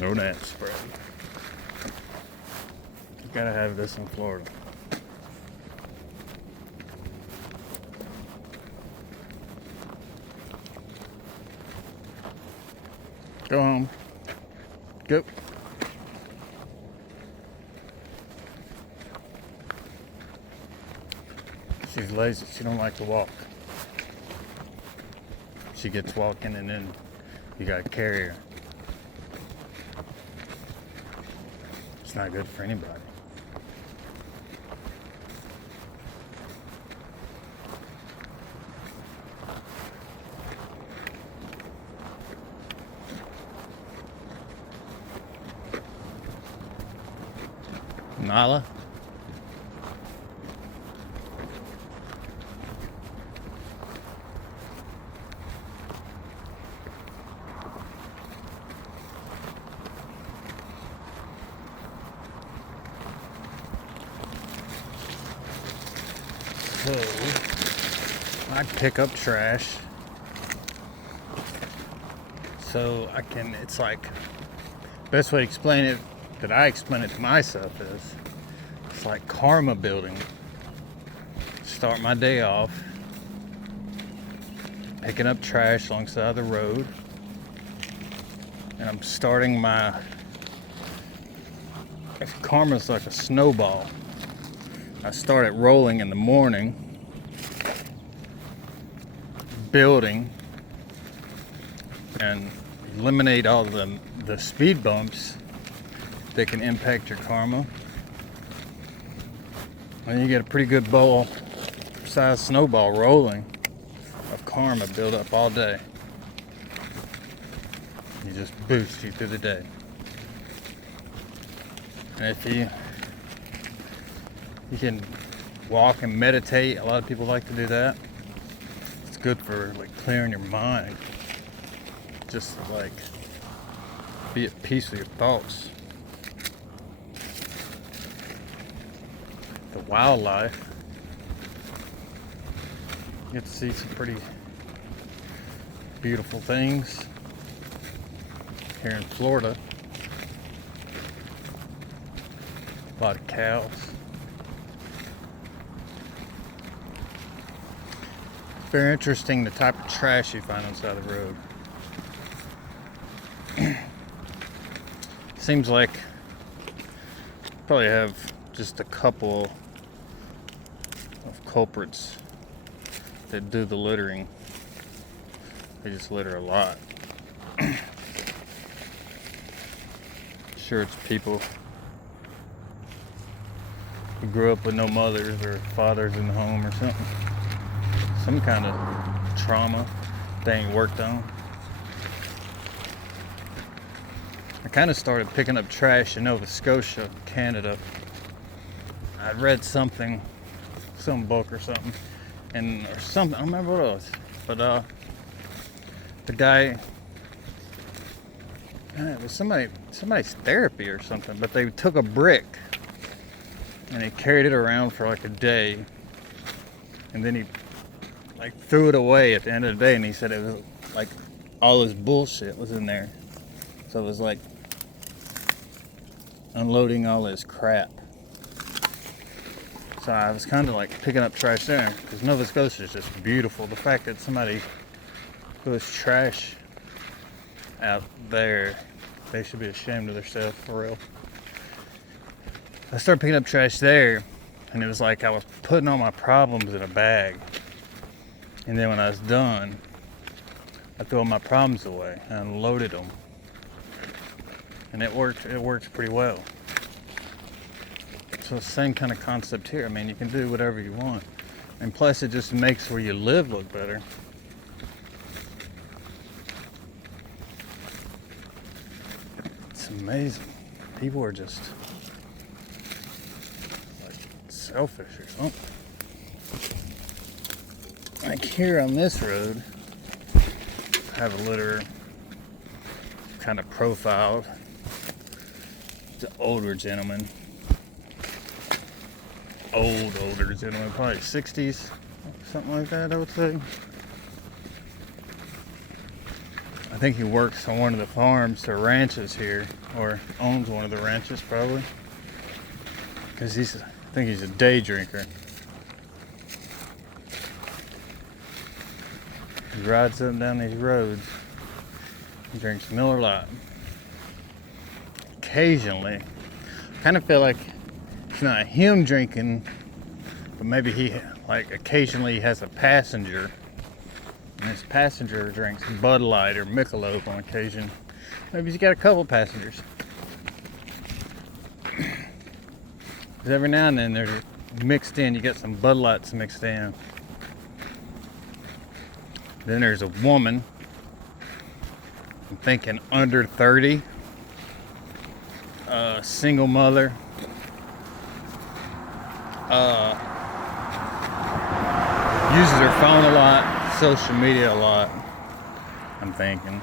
No gnat spread. You gotta have this in Florida. Go home. Go. She's lazy. She don't like to walk. She gets walking and then you gotta carry her. It's not good for anybody. Nala? So, I pick up trash. So I can, it's like, best way to explain it, that I explain it to myself is, it's like karma building. Start my day off picking up trash alongside the road. And I'm starting my, karma's like a snowball. I start it rolling in the morning, building, and eliminate all the speed bumps that can impact your karma. And you get a pretty good bowl-sized snowball rolling of karma built up all day. You just boost you through the day. And if you can walk and meditate. A lot of people like to do that. It's good for like clearing your mind. Just like be at peace with your thoughts. The wildlife. You get to see some pretty beautiful things here in Florida. A lot of cows. Very interesting the type of trash you find on the side of the road. Seems like probably have just a couple of culprits that do the littering. They just litter a lot. Sure, it's people who grew up with no mothers or fathers in the home or something. Some kind of trauma they ain't worked on. I kind of started picking up trash in Nova Scotia, Canada. I read something, some book or something, or something, I don't remember what it was, but the guy, it was somebody's therapy or something, but they took a brick and he carried it around for like a day, and then he like threw it away at the end of the day, and he said it was like all his bullshit was in there. So it was like unloading all his crap. So I was kind of like picking up trash there, because Nova Scotia is just beautiful. The fact that somebody puts trash out there, they should be ashamed of themselves, for real. I started picking up trash there, and it was like I was putting all my problems in a bag. And then when I was done, I threw all my problems away and unloaded them. And it worked pretty well. So the same kind of concept here. I mean, you can do whatever you want. And plus it just makes where you live look better. It's amazing. People are just like selfish or something. Like here on this road, I have a litter kind of profiled. It's an older gentleman. Older gentleman, probably 60s, something like that, I would say. I think he works on one of the farms or ranches here, or owns one of the ranches probably. Because I think he's a day drinker. He rides up and down these roads. He drinks Miller Lite. Occasionally. I kind of feel like it's not him drinking, but maybe he, like, occasionally has a passenger. And his passenger drinks Bud Light or Michelob on occasion. Maybe he's got a couple passengers. Because every now and then they're mixed in. You got some Bud Lights mixed in. Then there's a woman, I'm thinking under 30, single mother, uses her phone a lot, social media a lot, I'm thinking.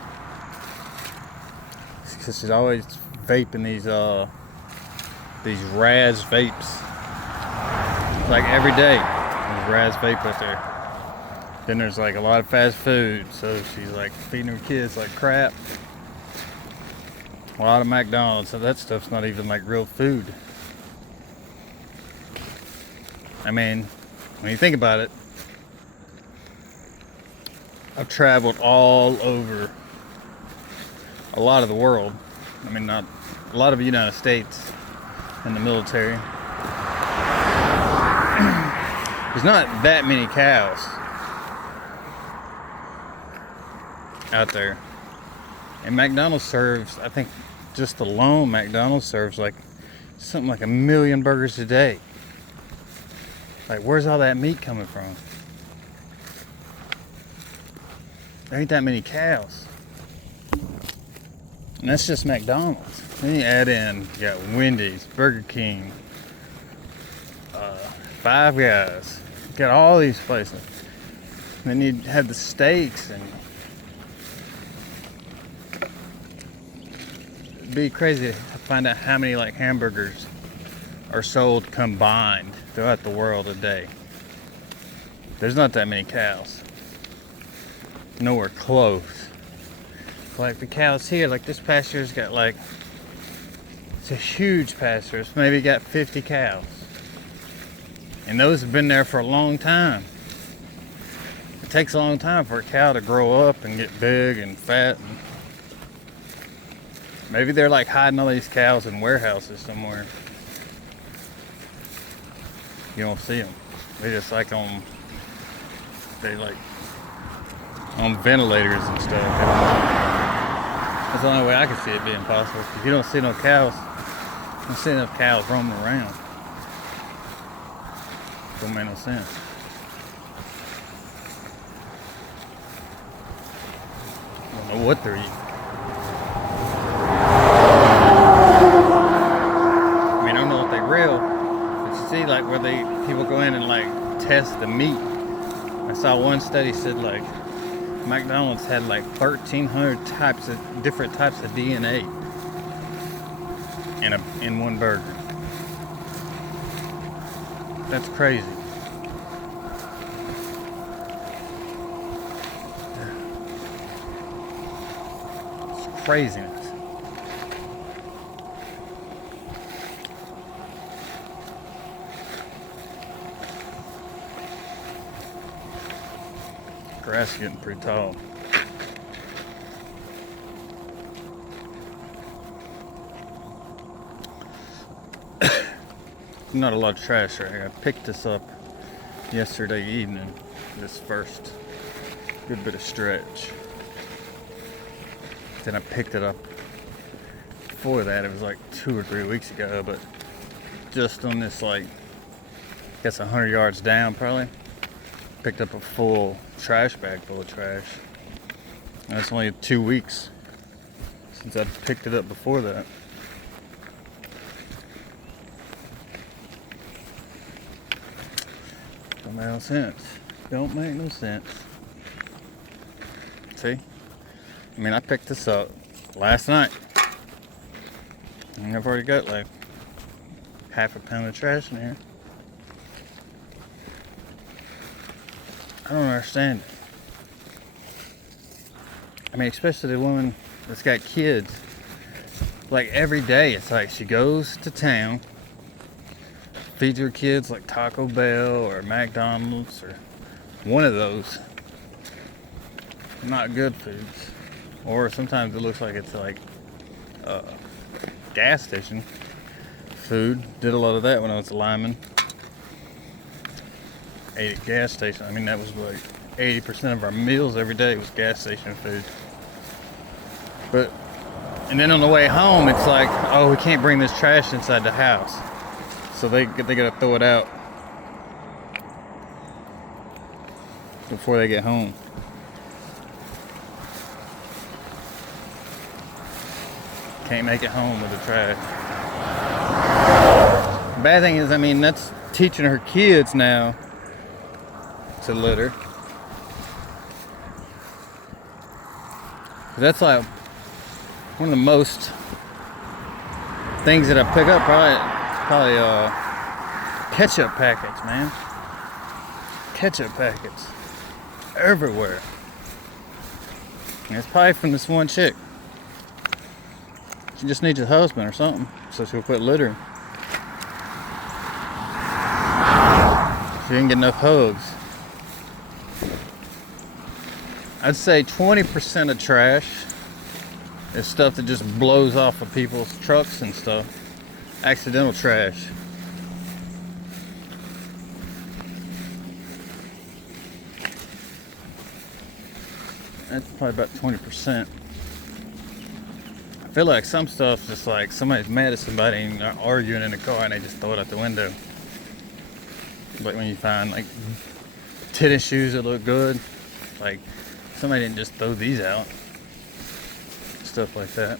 Because she's always vaping these Raz vapes. Like every day, there's Raz vape out there. Then there's like a lot of fast food, so she's like feeding her kids like crap. A lot of McDonald's, so that stuff's not even like real food. I mean, when you think about it, I've traveled all over a lot of the world. I mean, not a lot of the United States in the military. There's not that many cows out there. And McDonald's serves, I think just alone McDonald's serves like something like 1 million burgers a day. Like, where's all that meat coming from? There ain't that many cows. And that's just McDonald's. Then you add in, you got Wendy's, Burger King, Five Guys. You got all these places. And then you have the steaks, and it'd be crazy to find out how many like hamburgers are sold combined throughout the world a day. There's not that many cows. Nowhere close. Like the cows here, like this pasture's got like, it's a huge pasture. It's maybe got 50 cows. And those have been there for a long time. It takes a long time for a cow to grow up and get big and fat. And maybe they're like hiding all these cows in warehouses somewhere. You don't see them. They just like on ventilators and stuff. That's the only way I can see it being possible. If you don't see no cows, you don't see enough cows roaming around. Don't make no sense. I don't know what they're eating. I mean, I don't know if they're real, but you see like where people go in and like test the meat. I saw one study said like McDonald's had like 1,300 different types of DNA in one burger. That's crazy. It's craziness. Grass is getting pretty tall. Not a lot of trash right here. I picked this up yesterday evening, this first good bit of stretch. Then I picked it up before that. It was like 2 or 3 weeks ago, but just on this, like, I guess 100 yards down probably, picked up a full trash bag full of trash. And it's only 2 weeks since I picked it up before that. Don't make no sense. Don't make no sense. See? I mean, I picked this up last night. And I've already got like half a pound of trash in here. I don't understand it. I mean, especially the woman that's got kids. Like every day, it's like she goes to town, feeds her kids like Taco Bell or McDonald's or one of those not good foods. Or sometimes it looks like it's like gas station food. Did a lot of that when I was a lineman. Ate at gas station. I mean, that was like 80% of our meals every day was gas station food. And then on the way home, it's like, oh, we can't bring this trash inside the house. So they gotta throw it out before they get home. Can't make it home with the trash. The bad thing is, I mean, that's teaching her kids now to litter. That's like one of the most things that I pick up, probably ketchup packets, man. Ketchup packets everywhere. And it's probably from this one chick. She just needs a husband or something, so she'll quit littering. She didn't get enough hugs. I'd say 20% of trash is stuff that just blows off of people's trucks and stuff. Accidental trash. That's probably about 20%. I feel like some stuff just like somebody's mad at somebody and they're arguing in the car and they just throw it out the window. Like when you find like tennis shoes that look good, like somebody didn't just throw these out. Stuff like that.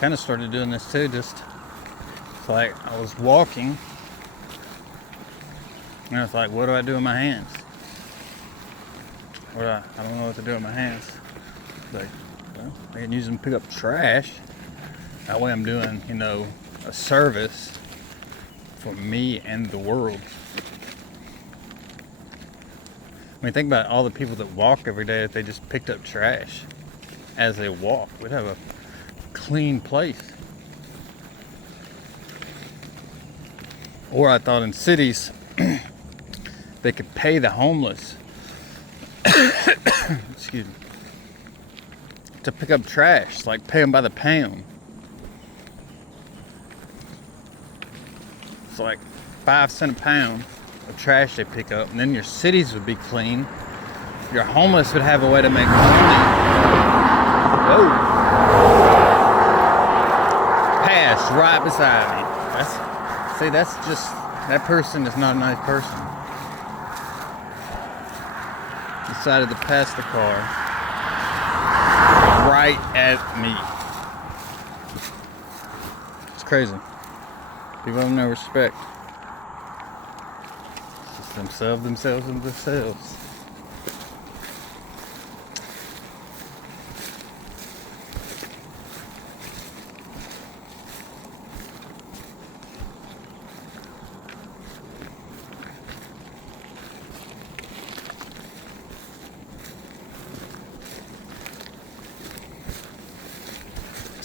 Kind of started doing this too, just like I was walking and I was like, what do I do with my hands? I don't know what to do with my hands. Like, well, I can use them to pick up trash. That way I'm doing, a service for me and the world. I mean, think about all the people that walk every day if they just picked up trash as they walk. We'd have a clean place. Or I thought in cities they could pay the homeless excuse me, to pick up trash, like pay them by the pound. It's like 5 cents a pound of trash they pick up, and then your cities would be clean. Your homeless would have a way to make money. Whoa. Passed right beside me. That person is not a nice person. Decided to pass the car right at me. It's crazy. People have no respect. It's just themselves.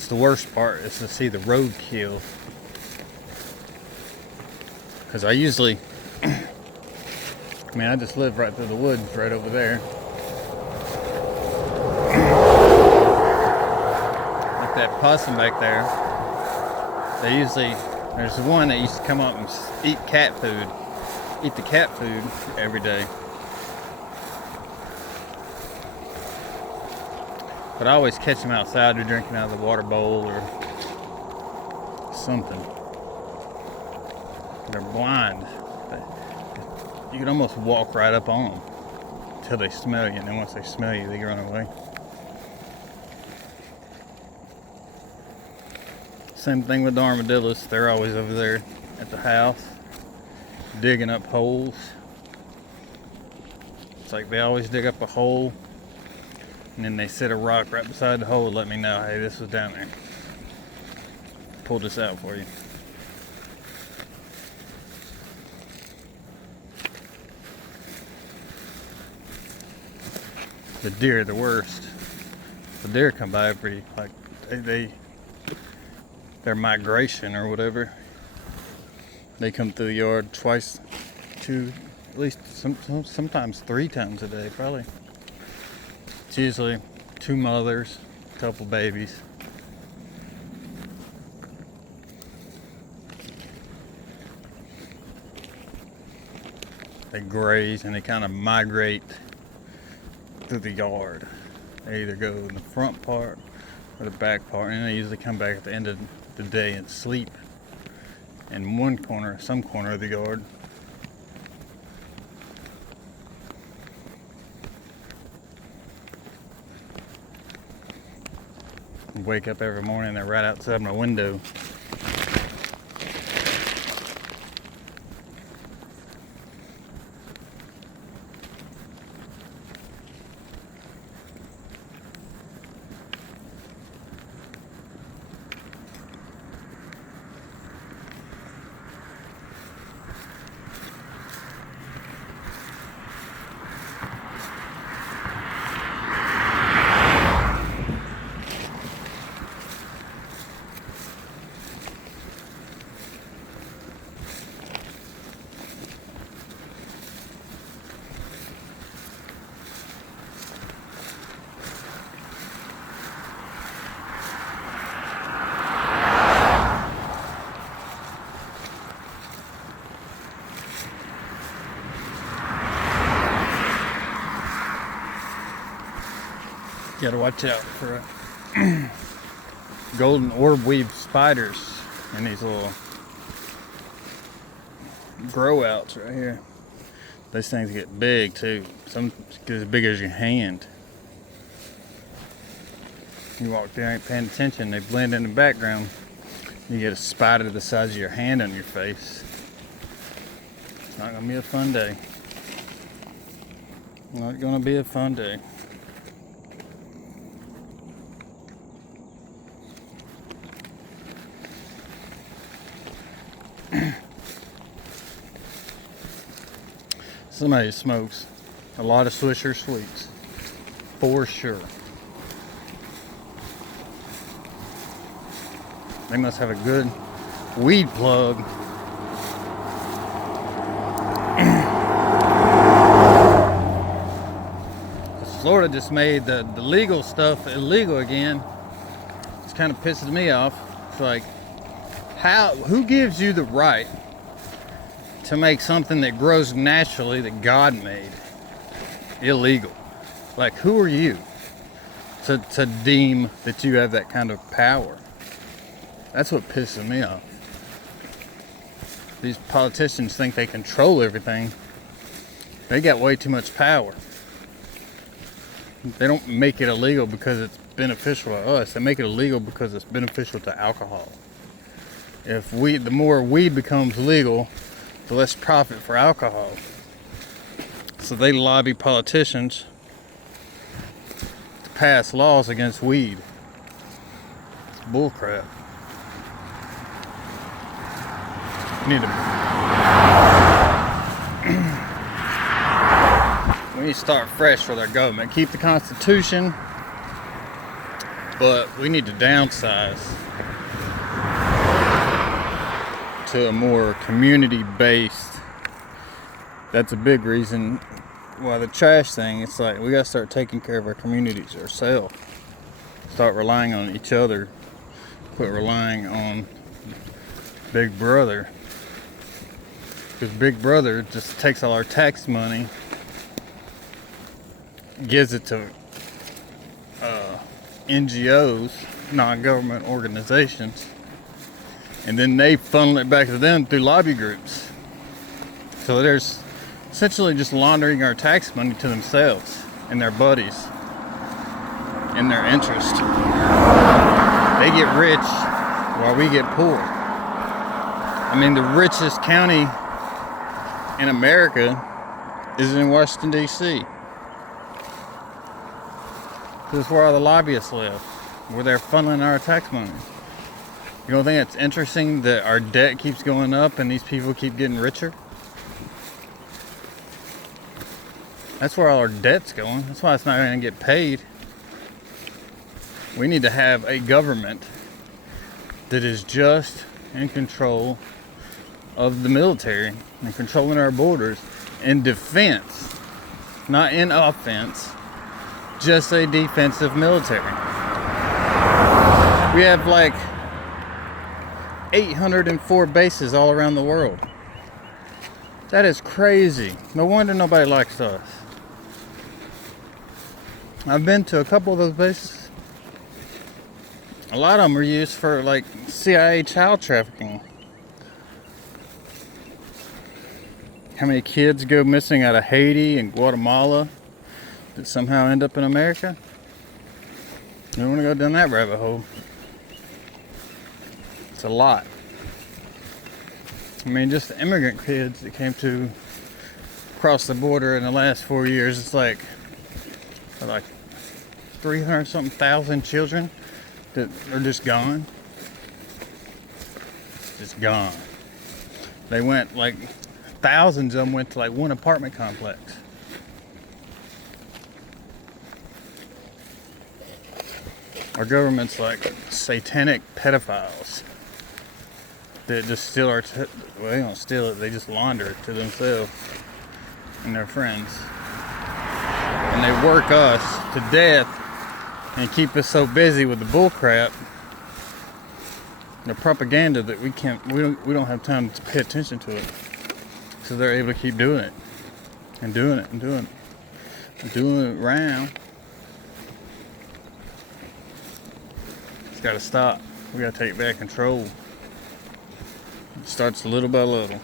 The worst part is to see the roadkill, because I usually I just live right through the woods right over there. Like that possum back there, there's one that used to come up and eat the cat food every day. But I always catch them outside. They're drinking out of the water bowl or something. They're blind. You can almost walk right up on them until they smell you. And then once they smell you, they run away. Same thing with the armadillos. They're always over there at the house, digging up holes. It's like they always dig up a hole, and then they set a rock right beside the hole to let me know, hey, this was down there. Pull this out for you. The deer are the worst. The deer come by every, like, their migration or whatever. They come through the yard twice, at least sometimes 3 times a day, probably. It's usually 2 mothers, a couple babies. They graze and they kind of migrate through the yard. They either go in the front part or the back part, and they usually come back at the end of the day and sleep in some corner of the yard. Wake up every morning, they're right outside my window. You gotta watch out for golden orb weave spiders and these little grow outs right here. Those things get big too. Some get as big as your hand. You walk there, ain't paying attention, they blend in the background. You get a spider the size of your hand on your face. It's not gonna be a fun day. Not gonna be a fun day. Somebody smokes a lot of Swisher Sweets, for sure. They must have a good weed plug. Florida just made the legal stuff illegal again. It's kind of pisses me off. It's like, who gives you the right to make something that grows naturally that God made illegal? Like, who are you to deem that you have that kind of power? That's what pisses me off. These politicians think they control everything. They got way too much power. They don't make it illegal because it's beneficial to us. They make it illegal because it's beneficial to alcohol. The more weed becomes legal, the less profit for alcohol. So they lobby politicians to pass laws against weed. It's bullcrap. We need to start fresh with our government. Keep the Constitution, but we need to downsize to a more community-based. That's a big reason why the trash thing, it's like we gotta start taking care of our communities ourselves. Start relying on each other. Quit relying on Big Brother. Because Big Brother just takes all our tax money, gives it to NGOs, non-government organizations, and then they funnel it back to them through lobby groups. So there's essentially just laundering our tax money to themselves and their buddies in their interest. They get rich while we get poor. I mean, the richest county in America is in Washington, D.C. This is where all the lobbyists live, where they're funneling our tax money. You don't think it's interesting that our debt keeps going up and these people keep getting richer? That's where all our debt's going. That's why it's not going to get paid. We need to have a government that is just in control of the military and controlling our borders in defense, not in offense, just a defensive military. We have like 804 bases all around the world. That is crazy. No wonder nobody likes us. I've been to a couple of those bases. A lot of them are used for like CIA child trafficking. How many kids go missing out of Haiti and Guatemala that somehow end up in America? You don't want to go down that rabbit hole. It's a lot. I mean, just the immigrant kids that came to cross the border in the last 4 years, it's like 300 something thousand children that are just gone. Just gone. They went like thousands of them went to like one apartment complex. Our government's like satanic pedophiles that just steal our, well, they don't steal it, they just launder it to themselves and their friends. And they work us to death and keep us so busy with the bull crap, the propaganda, that we don't have time to pay attention to it. So they're able to keep doing it and doing it and doing it and doing it around. It's got to stop. We got to take back control. It starts little by little.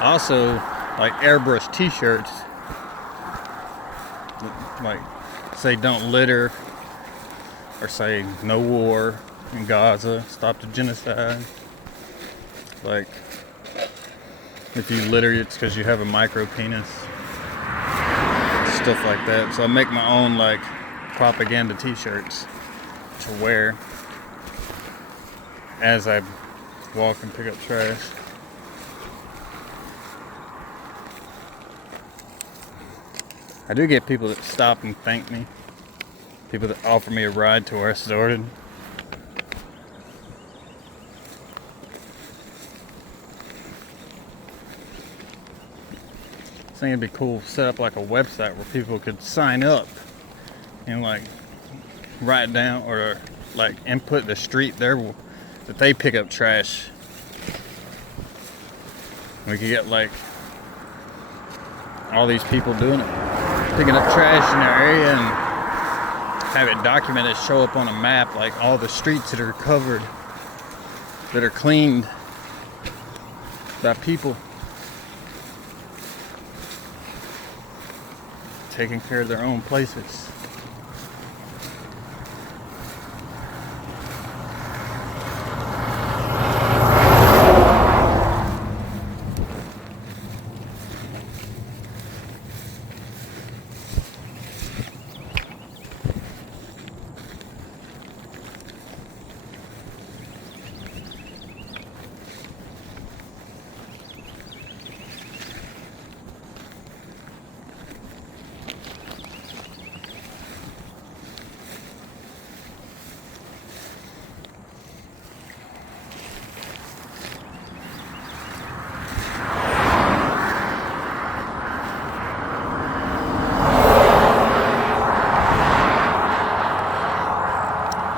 Also, like airbrush t-shirts, like say don't litter, or say no war in Gaza, stop the genocide. Like, if you litter, it's because you have a micro penis. Stuff like that. So I make my own like propaganda t-shirts to wear as I walk and pick up trash. I do get people that stop and thank me. People that offer me a ride to where I started. I think it'd be cool to set up like a website where people could sign up and like write down or like input the street there that they pick up trash. We could get like all these people doing it, picking up trash in their area, and have it documented, show up on a map, like all the streets that are covered, that are cleaned by people taking care of their own places.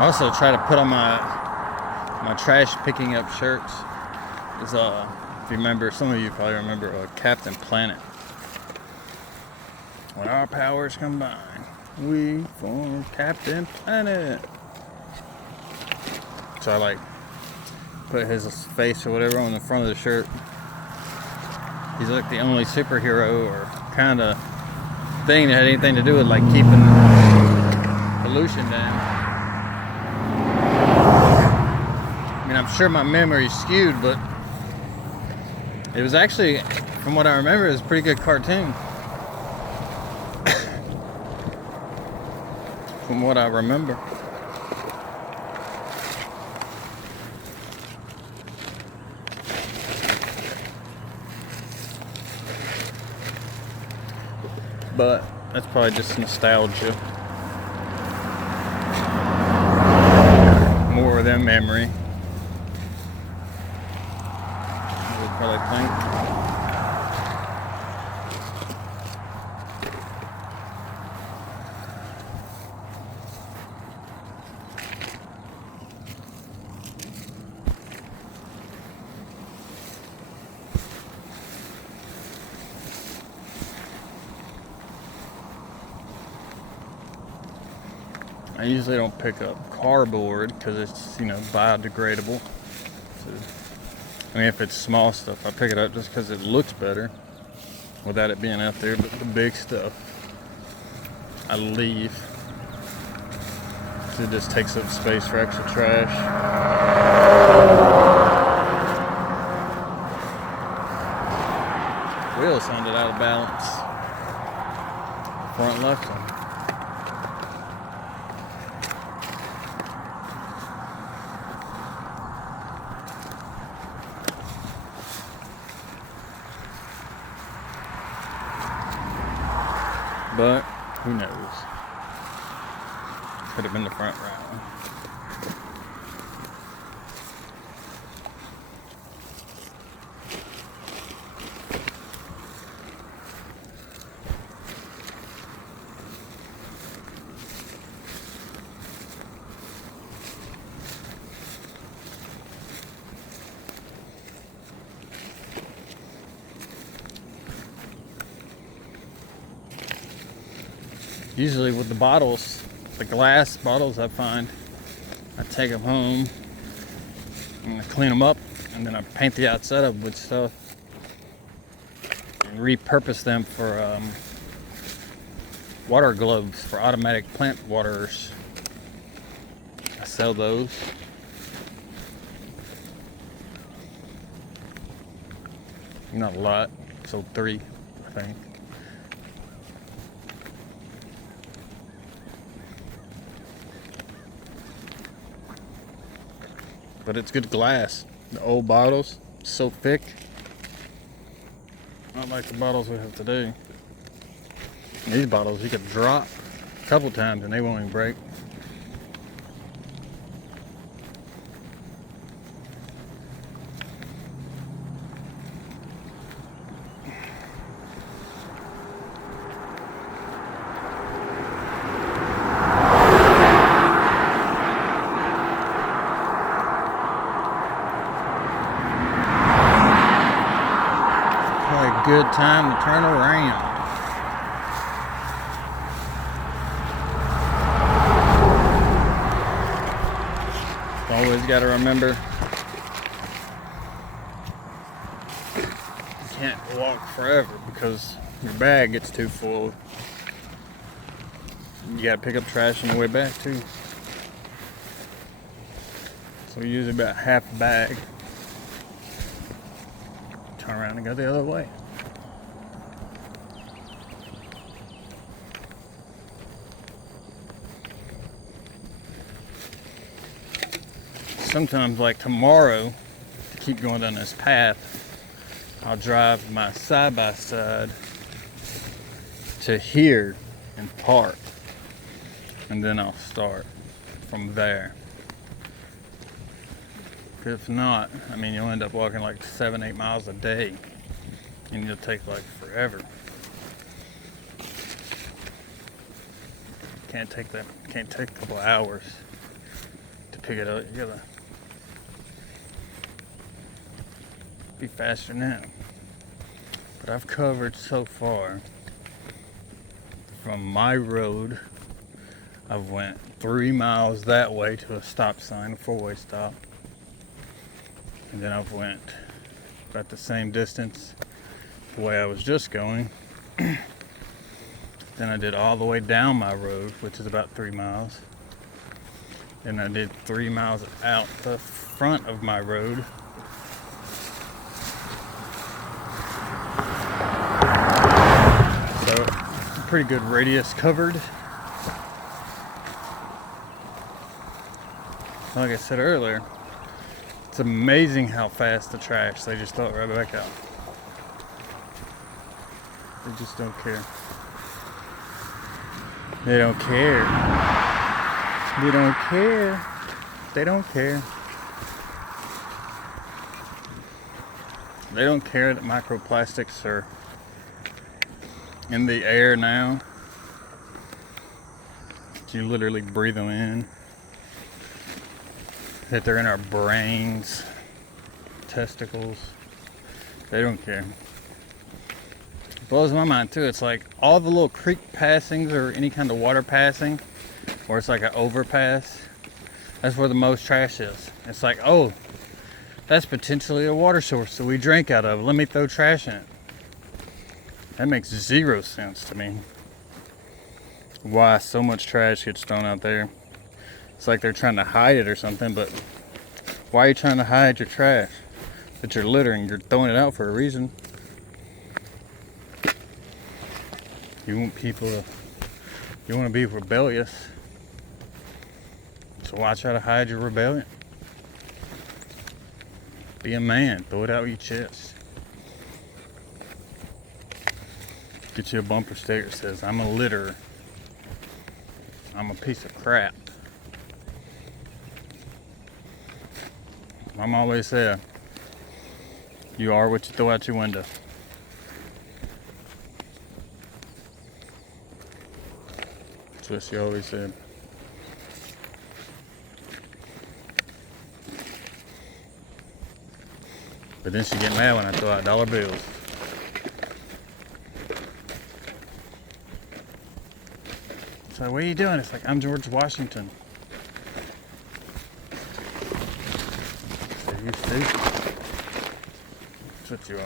Also try to put on my trash picking up shirts is if you remember, some of you probably remember Captain Planet. When our powers combine, we form Captain Planet. So I like put his face or whatever on the front of the shirt. He's like the only superhero, or kind of thing that had anything to do with like keeping pollution down. I mean, I'm sure my memory's skewed, but it was actually, from what I remember, it was a pretty good cartoon. From what I remember. But that's probably just nostalgia. More than memory. I would probably think. I usually don't pick up cardboard because it's, biodegradable. So, I mean, if it's small stuff, I pick it up just because it looks better without it being out there. But the big stuff, I leave. So it just takes up space for extra trash. Wheel sounded out of balance. Front left one. But who knows? Could have been the front right one. Usually with the bottles, the glass bottles I find, I take them home and I clean them up and then I paint the outside of them with stuff and repurpose them for water globes for automatic plant waterers. I sell those. Not a lot, sold 3, I think. But it's good glass. The old bottles, so thick. Not like the bottles we have today. These bottles you could drop a couple times and they won't even break. Good time to turn around. Always got to remember, you can't walk forever because your bag gets too full. You got to pick up trash on the way back too. So usually about half a bag. Turn around and go the other way. Sometimes, like tomorrow, to keep going down this path, I'll drive my side-by-side to here and park, and then I'll start from there. If not, I mean, you'll end up walking like 7-8 miles a day, and you'll take like forever. Can't take a couple hours to pick it up. You gotta be faster now. But I've covered so far from my road, I've went 3 miles that way to a stop sign, a 4-way stop. And then I've went about the same distance the way I was just going Then I did all the way down my road, which is about 3 miles. Then I did 3 miles out the front of my road. So, pretty good radius covered. Like I said earlier, it's amazing how fast the trash, they just throw it right back out. They just don't care. They don't care. They don't care. They don't care. They don't care that microplastics are in the air now. You literally breathe them in. That they're in our brains, testicles. They don't care. It blows my mind too. It's like all the little creek passings or any kind of water passing, or it's like an overpass. That's where the most trash is. It's like, oh, that's potentially a water source that we drink out of. Let me throw trash in it. That makes zero sense to me. Why so much trash gets thrown out there? It's like they're trying to hide it or something, but why are you trying to hide your trash? That you're littering, you're throwing it out for a reason. You want people to, you want to be rebellious. So why try to hide your rebellion? Be a man, throw it out of your chest. Get you a bumper sticker that says, I'm a litterer. I'm a piece of crap. Mom always said, you are what you throw out your window. That's what she always said. But then she get mad when I throw out dollar bills. It's like, what are you doing? It's like, I'm George Washington. You stupid. That's what you are.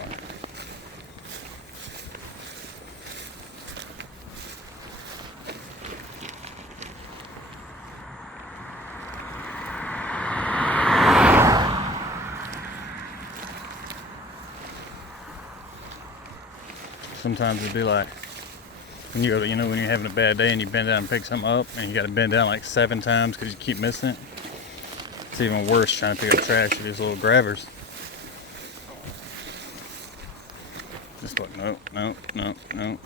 Sometimes it'd be like when you go, when you're having a bad day and you bend down and pick something up and you got to bend down like 7 times because you keep missing it. It's even worse trying to pick up trash with these little grabbers. Just like, nope, nope, nope, nope.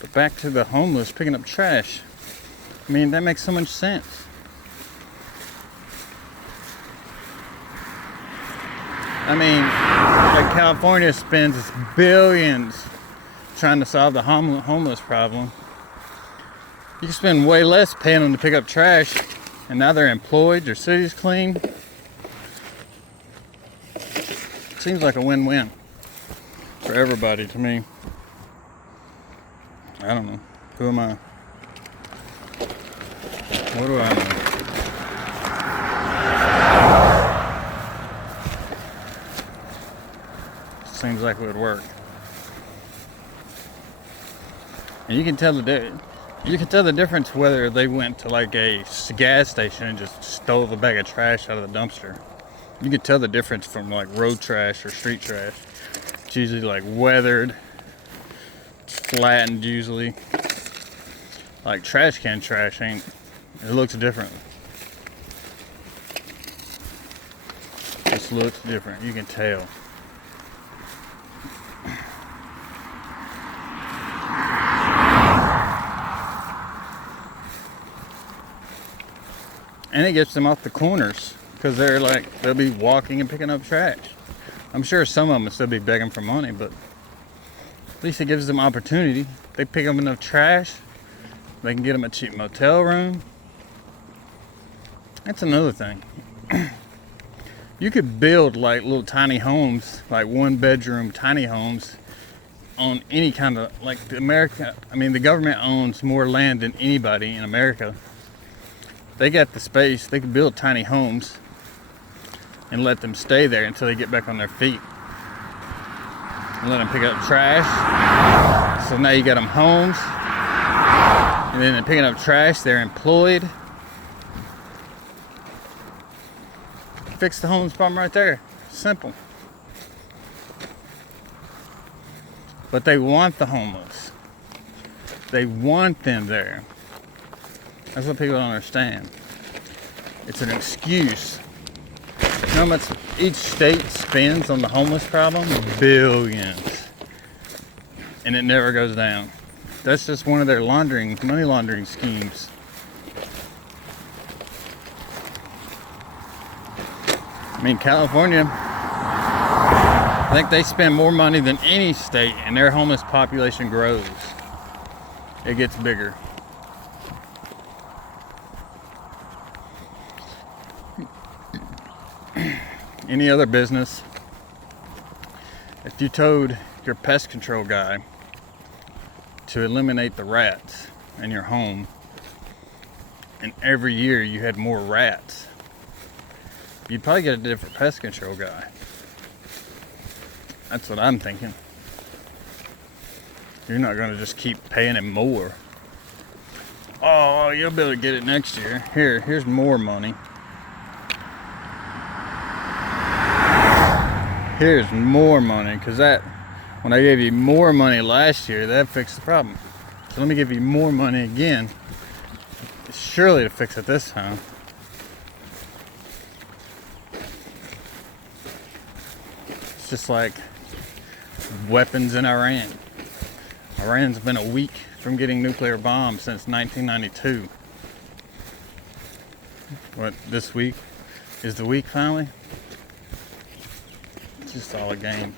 But back to the homeless picking up trash. I mean, that makes so much sense. I mean, like California spends billions trying to solve the homeless problem. You can spend way less paying them to pick up trash, and now they're employed, their city's clean. Seems like a win-win for everybody to me. I don't know. Who am I? What do I know? Seems like it would work. And you can tell the difference whether they went to like a gas station and just stole the bag of trash out of the dumpster. You can tell the difference from like road trash or street trash. It's usually like weathered, flattened usually. Like trash can trash ain't. It looks different. Just looks different. You can tell. And it gets them off the corners because they'll be walking and picking up trash. I'm sure some of them will still be begging for money, but at least it gives them opportunity. They pick up enough trash, they can get them a cheap motel room. That's another thing. You could build like little tiny homes, like 1-bedroom tiny homes own any kind of, like the government owns more land than anybody in America. They got the space, they can build tiny homes and let them stay there until they get back on their feet. And let them pick up trash. So now you got them homes. And then they're picking up trash, they're employed. Fix the homeless problem right there. Simple. But they want the homeless. They want them there. That's what people don't understand. It's an excuse. You know how much each state spends on the homeless problem? Billions. And it never goes down. That's just one of their money laundering schemes. I mean, California, I think they spend more money than any state, and their homeless population grows. It gets bigger. Any other business, if you told your pest control guy to eliminate the rats in your home, and every year you had more rats, you'd probably get a different pest control guy. That's what I'm thinking. You're not going to just keep paying him more. Oh, you'll be able to get it next year. Here's more money. Here's more money, because when I gave you more money last year, that fixed the problem. So let me give you more money again, surely to fix it this time. It's just like weapons in Iran. Iran's been a week from getting nuclear bombs since 1992. What, this week is the week finally? It's just all a game.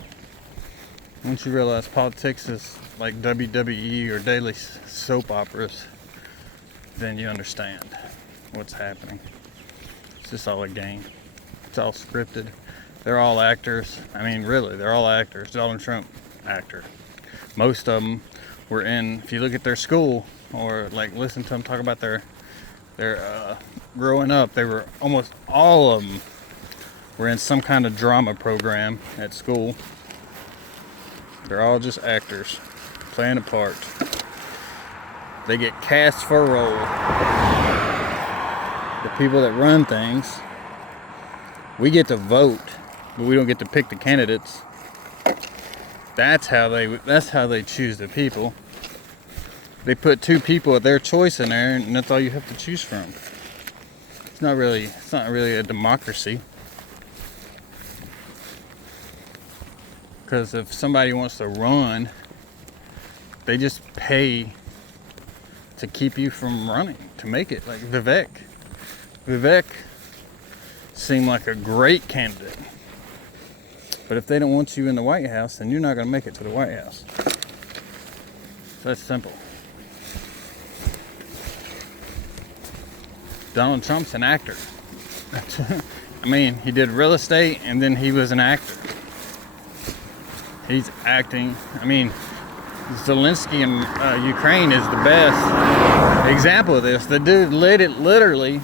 Once you realize politics is like WWE or daily soap operas, then you understand what's happening. It's just all a game. It's all scripted. They're all actors. I mean, really, they're all actors. Donald Trump, actor. Most of them were in, if you look at their school or like listen to them talk about their growing up, they were almost all of them were in some kind of drama program at school. They're all just actors playing a part. They get cast for a role. The people that run things, we get to vote, but we don't get to pick the candidates. That's how they choose the people. They put two people of their choice in there, and that's all you have to choose from. It's not really a democracy. Because if somebody wants to run, they just pay to keep you from running, to make it. Like Vivek. Vivek seemed like a great candidate. But if they don't want you in the White House, then you're not going to make it to the White House. So that's simple. Donald Trump's an actor. I mean, he did real estate and then he was an actor. He's acting. I mean, Zelensky in Ukraine is the best example of this. The dude literally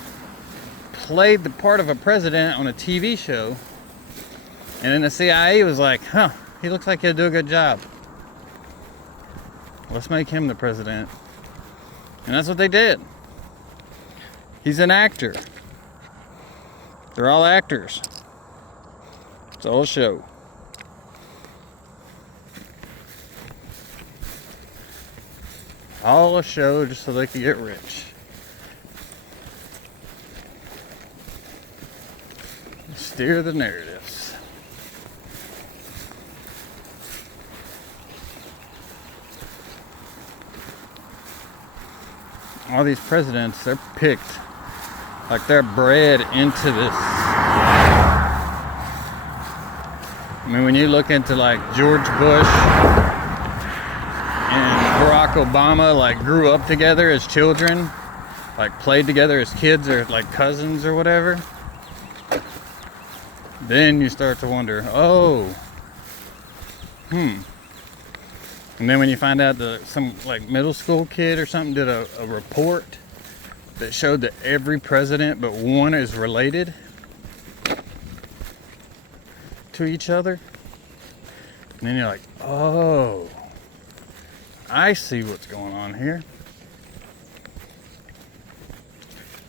played the part of a president on a TV show, and then the CIA was like, huh, he looks like he'll do a good job. Let's make him the president. And that's what they did. He's an actor. They're all actors. It's all a show. All a show just so they could get rich. Steer the narratives. All these presidents, they're picked like they're bred into this. I mean, when you look into like George Bush and Barack Obama, like grew up together as children, like played together as kids or like cousins or whatever, then you start to wonder, And then when you find out that some like middle school kid or something did a report that showed that every president but one is related to each other, and then you're like, oh, I see what's going on here.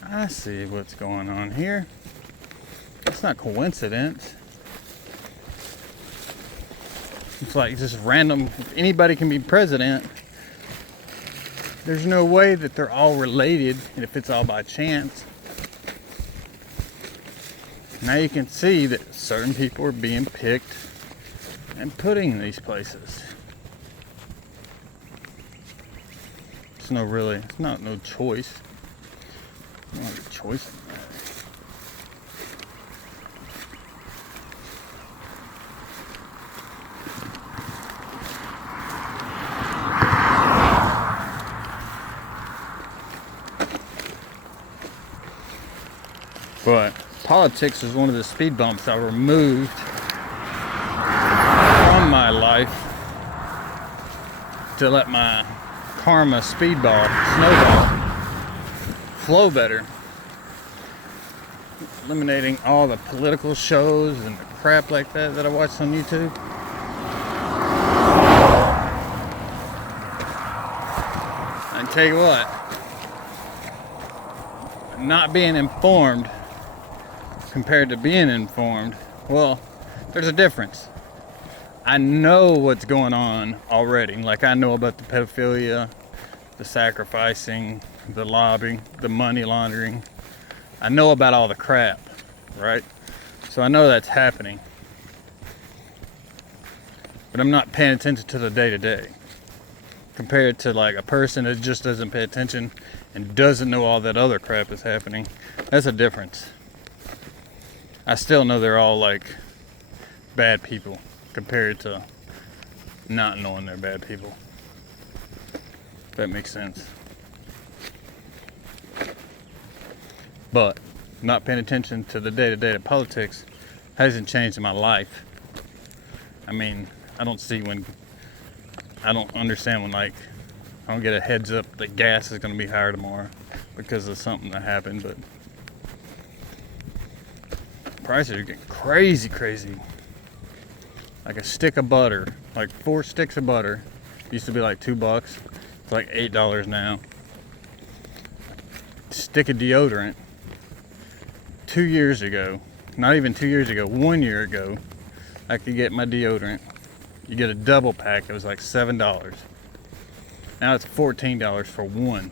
I see what's going on here. It's not coincidence. It's like just random. If anybody can be president, there's no way that they're all related, and if it's all by chance. Now you can see that certain people are being picked and put in these places. It's not no choice. Not a choice. But politics is one of the speed bumps I removed from my life to let my karma snowball flow better. Eliminating all the political shows and the crap like that I watched on YouTube. I tell you what, not being informed compared to being informed, well, there's a difference. I know what's going on already. Like, I know about the pedophilia, the sacrificing, the lobbying, the money laundering. I know about all the crap, right? So I know that's happening. But I'm not paying attention to the day-to-day. Compared to like a person that just doesn't pay attention and doesn't know all that other crap is happening. That's a difference. I still know they're all like bad people compared to not knowing they're bad people. If that makes sense. But not paying attention to the day-to-day of politics hasn't changed my life. I mean, I don't understand when like I don't get a heads up that gas is going to be higher tomorrow because of something that happened, but prices are getting crazy. Like a stick of butter, like 4 sticks of butter used to be like $2. It's like $8 now. Stick of deodorant 2 years ago, not even 2 years ago, 1 year ago, I could get my deodorant. You get a double pack, it was like $7. Now it's $14 for one.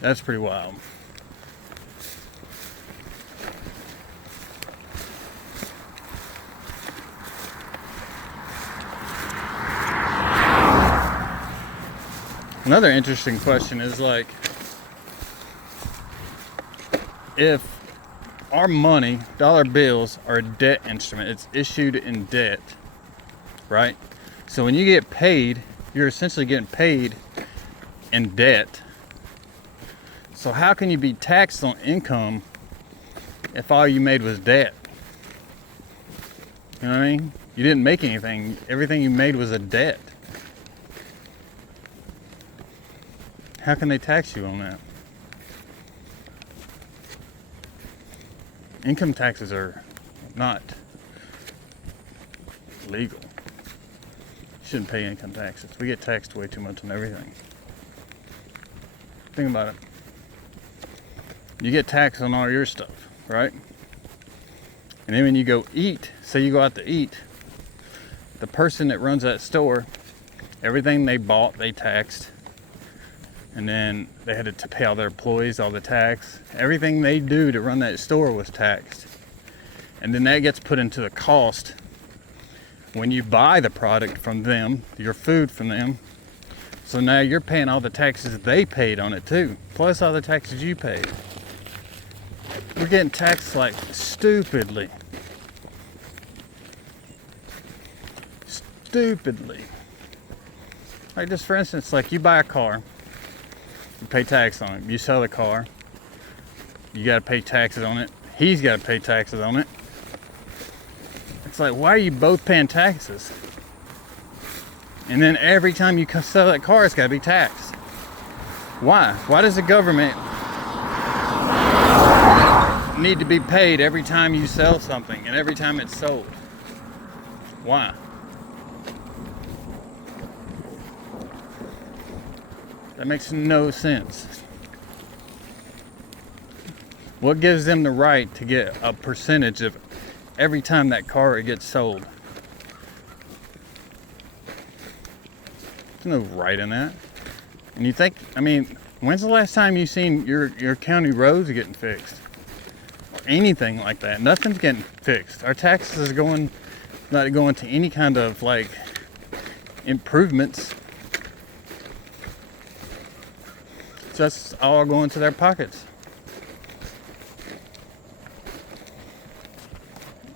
That's pretty wild. Another interesting question is like, if our money, dollar bills, are a debt instrument, it's issued in debt, right? So when you get paid, you're essentially getting paid in debt. So how can you be taxed on income if all you made was debt? You know what I mean? You didn't make anything. Everything you made was a debt. How can they tax you on that? Income taxes are not legal. You shouldn't pay income taxes. We get taxed way too much on everything. Think about it. You get taxed on all your stuff, right? And then when you go eat, say you go out to eat, the person that runs that store, everything they bought, they taxed. And then they had to pay all their employees all the tax. Everything they do to run that store was taxed. And then that gets put into the cost when you buy the product from them, your food from them. So now you're paying all the taxes they paid on it too, plus all the taxes you paid. We're getting taxed like stupidly. Stupidly. Like just for instance, like you buy a car. You pay tax on it. You sell the car. You got to pay taxes on it. He's got to pay taxes on it. It's like, why are you both paying taxes? And then every time you sell that car, it's got to be taxed. Why? Why does the government need to be paid every time you sell something and every time it's sold? Why? That makes no sense. What gives them the right to get a percentage of every time that car gets sold? There's no right in that. And you think, I mean, when's the last time you seen your county roads getting fixed? Or anything like that? Nothing's getting fixed. Our taxes are not going to any kind of like improvements. It's just all going to their pockets.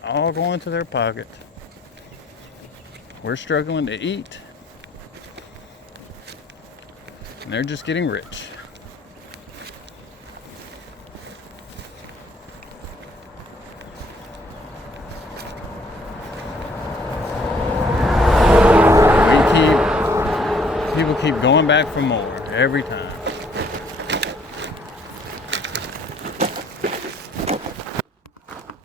All going to their pocket. We're struggling to eat. And they're just getting rich. People keep going back for more every time.